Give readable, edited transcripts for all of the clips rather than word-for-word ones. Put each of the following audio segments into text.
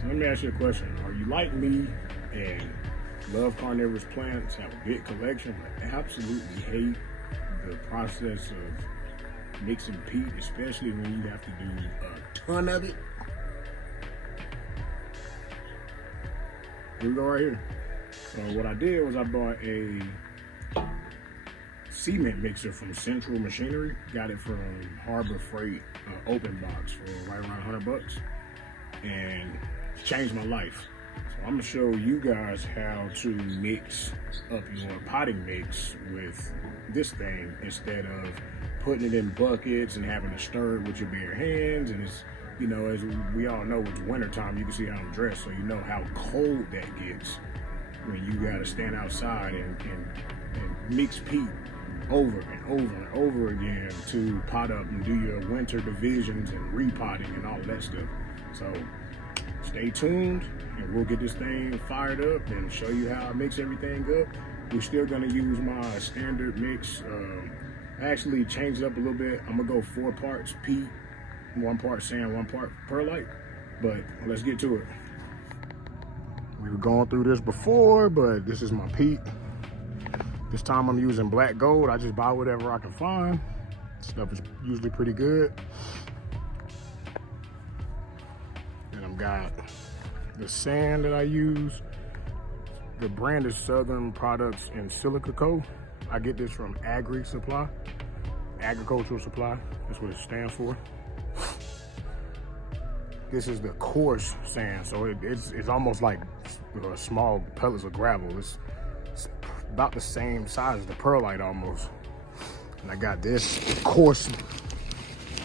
So let me ask you a question. Are you like me and love carnivorous plants, have a big collection, but absolutely hate the process of mixing peat, especially when you have to do a ton of it? Here we go right here. So what I did was I bought a cement mixer from Central Machinery. Got it from Harbor Freight open box for right around $100, and it's changed my life. So I'm gonna show you guys how to mix up your potting mix with this thing instead of putting it in buckets and having to stir it with your bare hands. And it's, you know, as we all know, it's wintertime. You can see how I'm dressed, so you know how cold that gets when you gotta stand outside and mix peat over and over and over again to pot up and do your winter divisions and repotting and all of that stuff. So stay tuned and we'll get this thing fired up and show you how I mix everything up. We're still gonna use my standard mix. I actually changed it up a little bit. I'm gonna go 4 parts peat, 1 part sand, 1 part perlite, but let's get to it. We were going through this before, but this is my peat. This time I'm using black gold. I just buy whatever I can find. Stuff is usually pretty good. And I've got the sand that I use. The brand is Southern Products and Silica Co. I get this from Supply, Agricultural Supply. That's what it stands for. This is the coarse sand, so it's almost like small pellets of gravel. It's about the same size as the perlite almost. And I got this coarse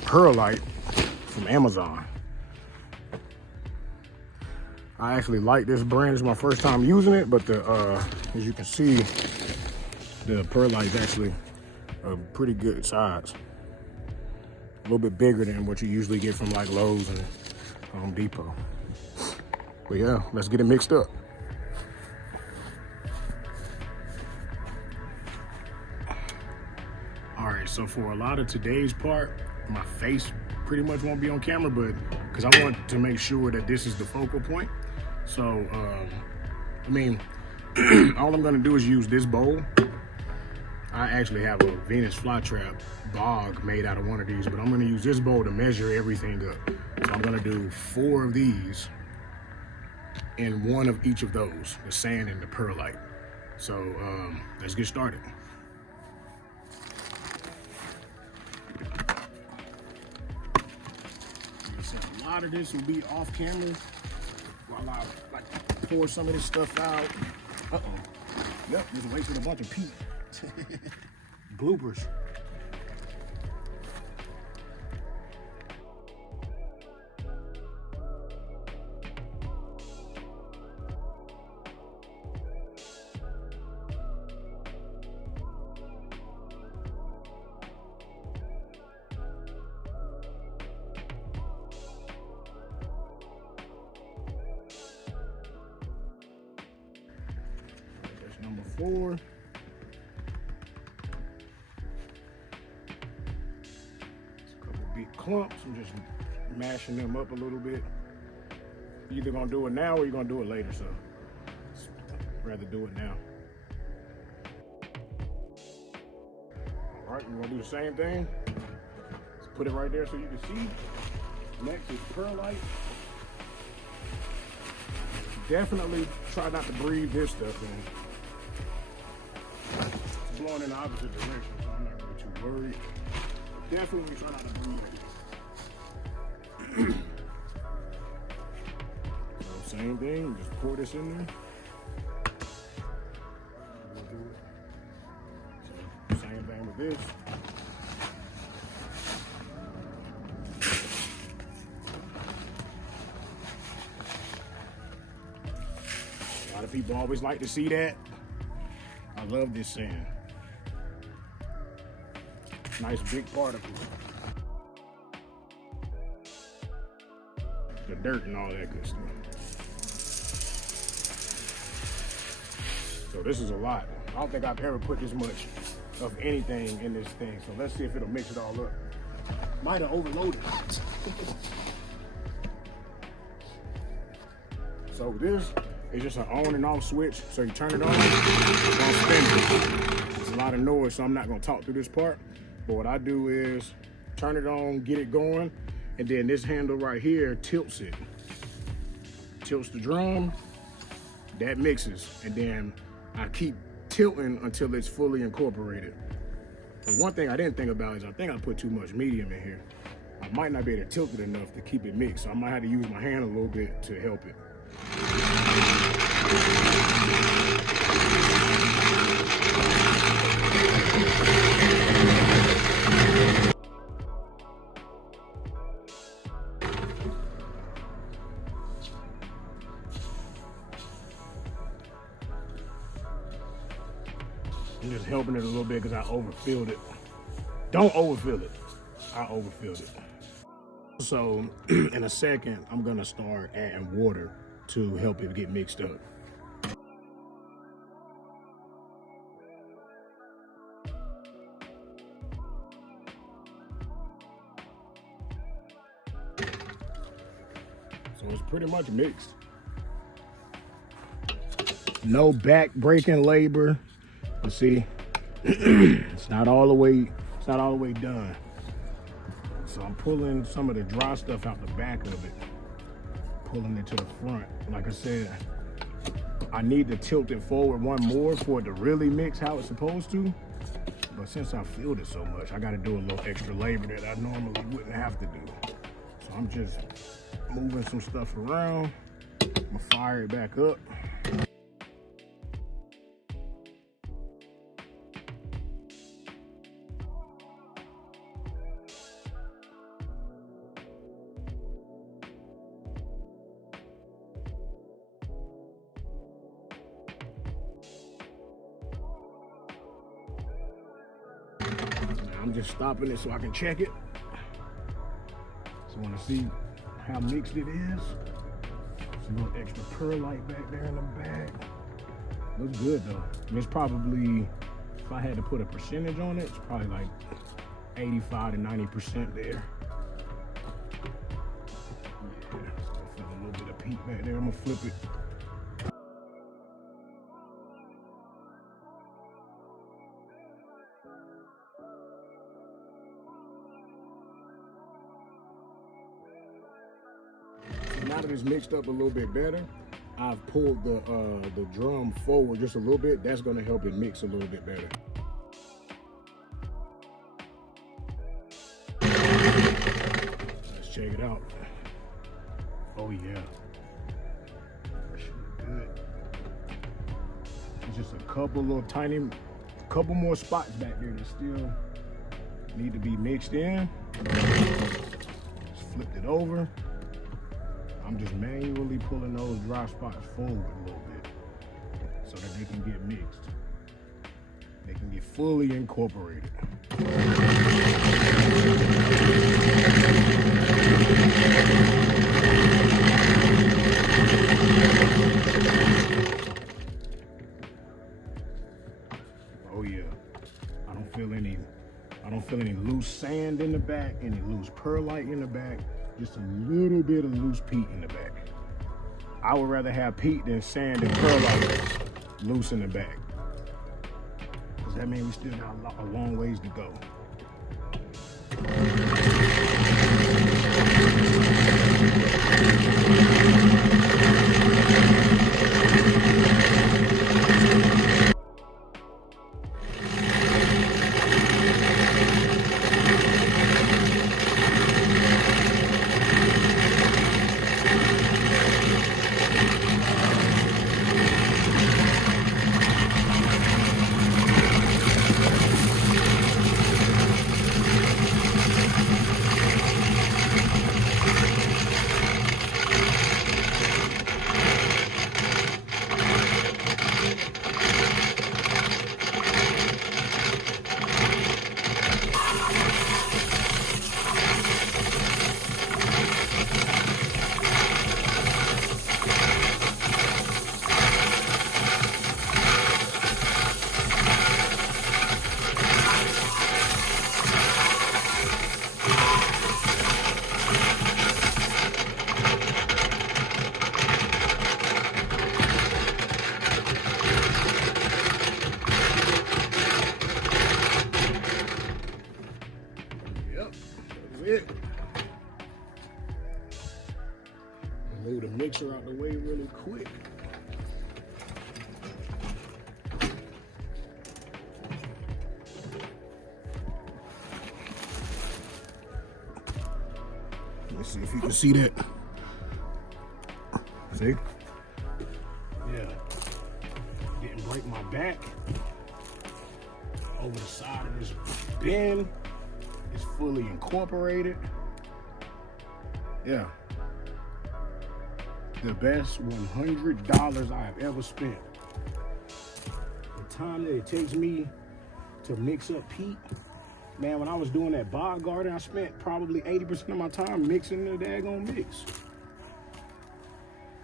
perlite from Amazon. I actually like this brand. It's my first time using it, but as you can see, the perlite is actually a pretty good size. A little bit bigger than what you usually get from like Lowe's and Home Depot. But yeah, let's get it mixed up. All right, so for a lot of today's part, my face pretty much won't be on camera, but because I want to make sure that this is the focal point. So, I mean, all I'm gonna do is use this bowl. I actually have a Venus flytrap bog made out of one of these, but I'm gonna use this bowl to measure everything up. So I'm gonna do 4 of these and 1 of each of those, the sand and the perlite. So let's get started. A lot of this will be off camera while I like pour some of this stuff out. Yep, just wasted a bunch of peat. Bloopers. That's number 4. Big clumps. I'm just mashing them up a little bit. You're either gonna do it now or you're gonna do it later, so I'd rather do it now. All right, we're gonna do the same thing. Let's put it right there so you can see. Next is perlite. Definitely try not to breathe this stuff in. It's blowing in the opposite direction, so I'm not really too worried. Definitely try not to breathe it. So same thing, just pour this in there. So same thing with this. A lot of people always like to see that. I love this sand. Nice big particles. The dirt and all that good stuff. So this is a lot. I don't think I've ever put this much of anything in this thing. So let's see if it'll mix it all up. Might have overloaded. So this is just an on and off switch. So you turn it on, it's gonna spin. It's a lot of noise, so I'm not gonna talk through this part. But what I do is turn it on, get it going, and then this handle right here tilts it. Tilts the drum, that mixes, and then I keep tilting until it's fully incorporated. But one thing I didn't think about is I think I put too much medium in here. I might not be able to tilt it enough to keep it mixed, so I might have to use my hand a little bit to help it. I'm just helping it a little bit because I overfilled it. Don't overfill it. I overfilled it. So in a second, I'm gonna start adding water to help it get mixed up. So it's pretty much mixed. No back breaking labor. You see, it's not all the way done. So I'm pulling some of the dry stuff out the back of it, pulling it to the front. Like I said, I need to tilt it forward one more for it to really mix how it's supposed to. But since I filled it so much, I gotta do a little extra labor that I normally wouldn't have to do. So I'm just moving some stuff around. I'm gonna fire it back up. I'm just stopping it so I can check it. So I want to see how mixed it is. There's a little extra perlite back there in the back. Looks good though. It's probably, if I had to put a percentage on it, it's probably like 85 to 90% there. Yeah, still feel a little bit of peak back there. I'm gonna flip it. Now that it's mixed up a little bit better, I've pulled the drum forward just a little bit. That's gonna help it mix a little bit better. Let's check it out. Oh yeah, that should look good. There's just a couple more spots back there that still need to be mixed in. Just flipped it over. I'm just manually pulling those dry spots forward a little bit so that they can get mixed. They can get fully incorporated. Oh yeah, I don't feel any loose sand in the back, any loose perlite in the back. Just a little bit of loose peat in the back. I would rather have peat than sand and perlite loose in the back. Because that means we still got a long ways to go. it. Move the mixer out the way really quick. Let's see if you can see that. See? Yeah. Didn't break my back. Over the side of this bin. It's fully incorporated. Yeah. The best $100 I have ever spent. The time that it takes me to mix up peat, man, when I was doing that bog garden, I spent probably 80% of my time mixing the daggone mix.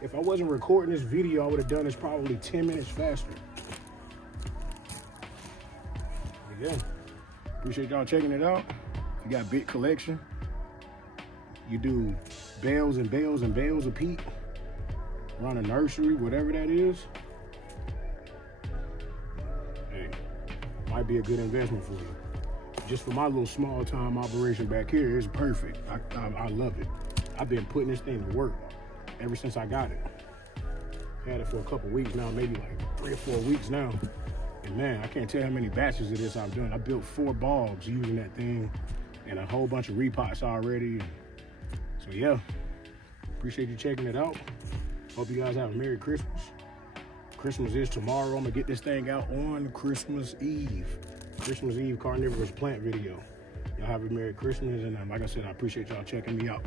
If I wasn't recording this video, I would have done this probably 10 minutes faster. But yeah, appreciate y'all checking it out. If you got big collection, you do bales and bales and bales of peat, run a nursery, whatever that is, hey, might be a good investment for you. Just for my little small time operation back here, it's perfect. I love it. I've been putting this thing to work ever since I got it. Had it for a couple weeks now, maybe like 3 or 4 weeks now. And man, I can't tell how many batches of this I've done. I built 4 bulbs using that thing and a whole bunch of repots already. So yeah, appreciate you checking it out. Hope you guys have a Merry Christmas. Christmas is tomorrow. I'm gonna get this thing out on Christmas Eve. Christmas Eve carnivorous plant video. Y'all have a Merry Christmas, and like I said, I appreciate y'all checking me out.